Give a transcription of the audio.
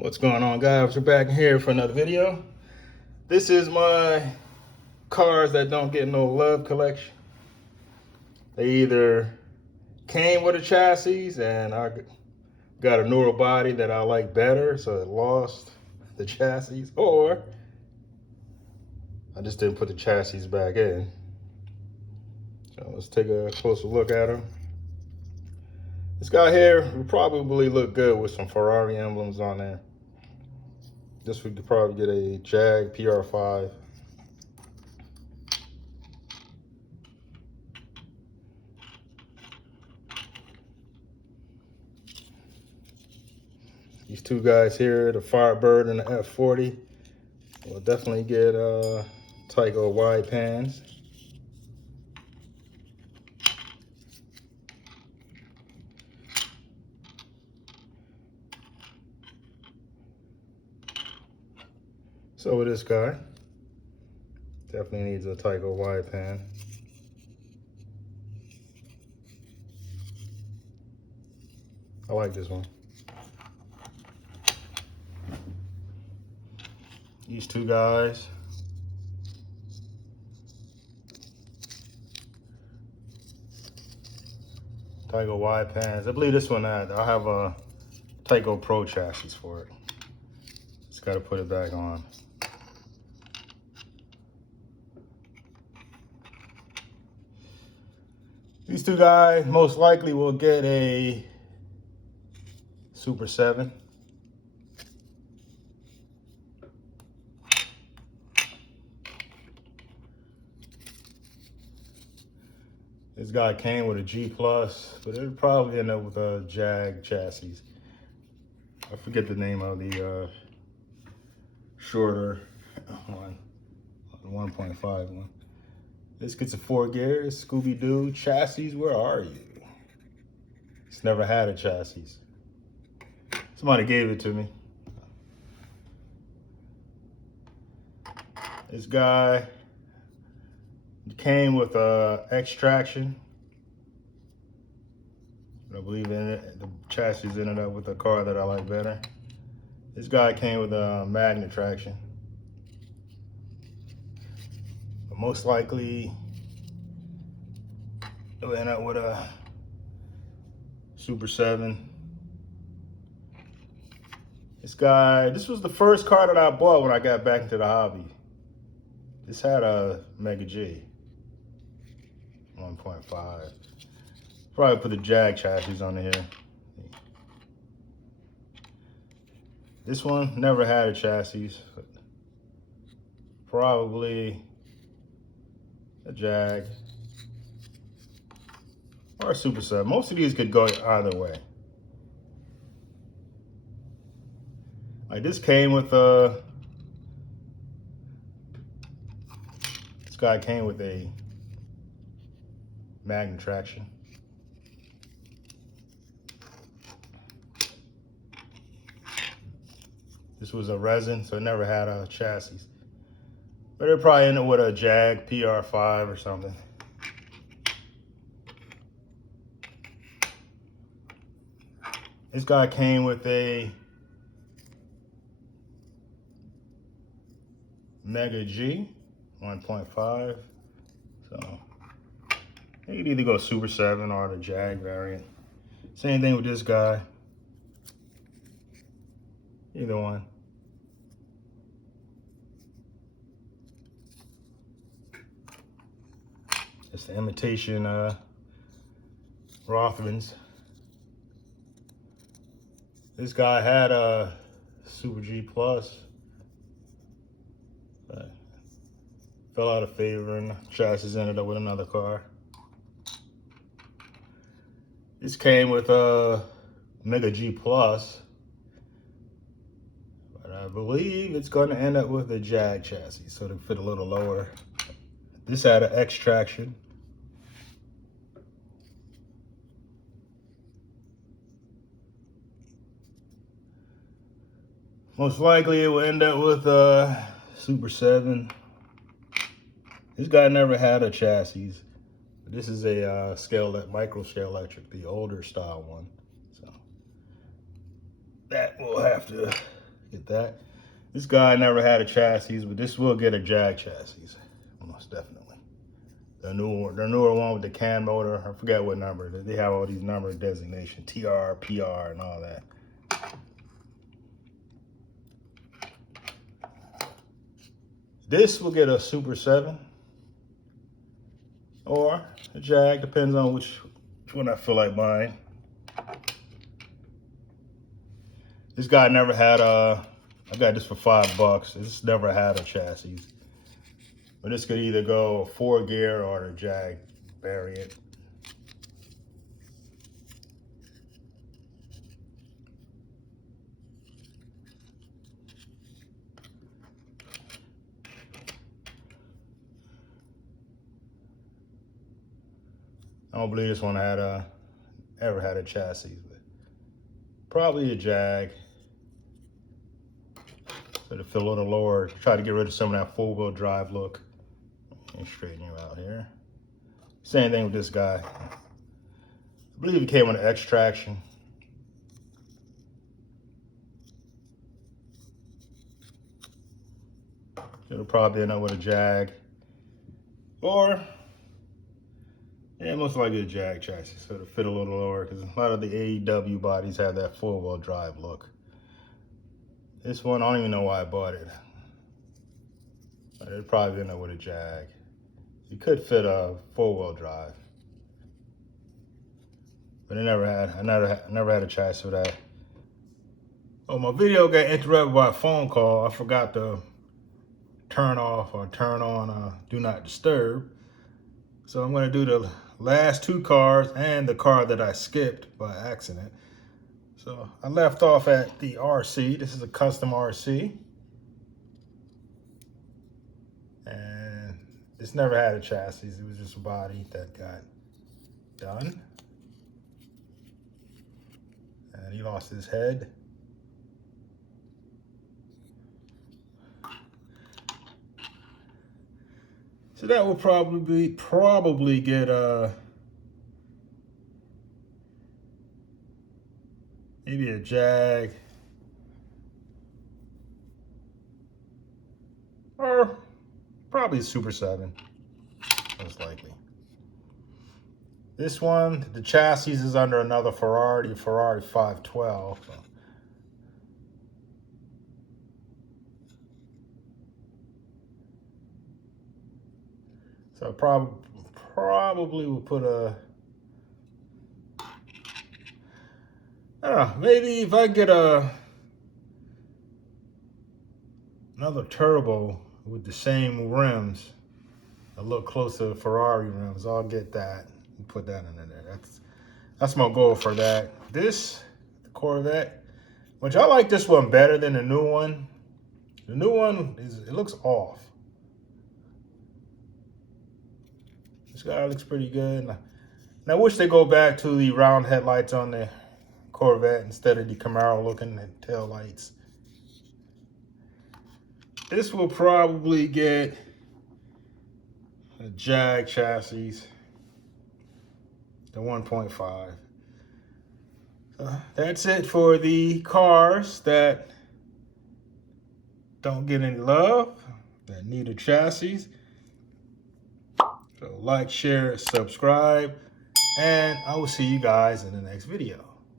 What's going on, guys? We're back here for another video. This is my cars that don't get no love collection. They either came with a chassis and I got a newer body that I like better, so it lost the chassis, or I just didn't put the chassis back in. So let's take a closer look at them. This guy here would probably look good with some Ferrari emblems on there. This we could probably get a Jag PR5. These two guys here, the Firebird and the F40, will definitely get Tyco wide pans. So with this guy, definitely needs a Tyco wide pan. I like this one. These two guys, Tyco wide pans. I believe this one I have a Tyco Pro chassis for it. Just got to put it back on. These two guys most likely will get a Super 7. This guy came with a G+, but it'll probably end up with a Jag chassis. I forget the name of the shorter one, 1.5 one. This gets a 4 gears, Scooby-Doo chassis, where are you? It's never had a chassis. Somebody gave it to me. This guy came with extraction. I believe in it. The chassis ended up with a car that I like better. This guy came with a magnet traction. But most likely, it'll end up with a Super 7. This was the first car that I bought when I got back into the hobby. This had a Mega G 1.5. Probably put the Jag chassis on here. This one never had a chassis. Probably a Jag or a Super 7. Most of these could go either way. Like this came with this guy came with a magnet traction. This was a resin, so it never had a chassis. But it probably ended with a Jag PR5 or something. This guy came with a Mega G 1.5. So you could either go Super 7 or the Jag variant. Same thing with this guy. Either one. It's the imitation Rothmans. This guy had a Super G+, but fell out of favor and chassis ended up with another car. This came with a Mega G+, but I believe it's going to end up with a Jag chassis, so to fit a little lower. This had an X traction. Most likely it will end up with a Super 7. This guy never had a chassis. This is a micro scale electric, the older style one. So that will have to Get that. This guy never had a chassis, but this will get a Jag chassis, almost definitely. The newer one with the cam motor. I forget what number. They have all these number designation, TR, PR, and all that. This will get a Super 7 or a Jag, depends on which one I feel like buying. This guy never had I got this for $5. This never had a chassis. But this could either go a 4-gear or a Jag variant. I don't believe this one had ever had a chassis, but probably a Jag. So to feel a little lower, try to get rid of some of that 4-wheel drive look. And straighten you out here. Same thing with this guy. I believe it came with an X traction. It'll probably end up with a Jag. Or, yeah, most likely a Jag chassis. So it'll fit a little lower because a lot of the AEW bodies have that 4-wheel drive look. This one, I don't even know why I bought it. But it'll probably end up with a Jag. You could fit a 4-wheel drive. But I never had a chassis for that. Oh, my video got interrupted by a phone call. I forgot to turn off or turn on Do Not Disturb. So I'm gonna do the last 2 cars and the car that I skipped by accident. So I left off at the RC. This is a custom RC. And this never had a chassis. It was just a body that got done. And he lost his head. So that will probably get maybe a Jag or probably a Super 7, most likely. This one, the chassis is under another Ferrari 512. So I probably will put a, I don't know, maybe if I get another turbo with the same rims, a little closer to Ferrari rims, I'll get that and put that in there. That's my goal for that. This, the Corvette, which I like this one better than the new one. The new one, it looks off. This guy looks pretty good. And I wish they go back to the round headlights on the Corvette instead of the Camaro looking tail lights. This will probably get a Jag chassis, the 1.5. That's it for the cars that don't get any love, that need a chassis. So like, share, subscribe, and I will see you guys in the next video.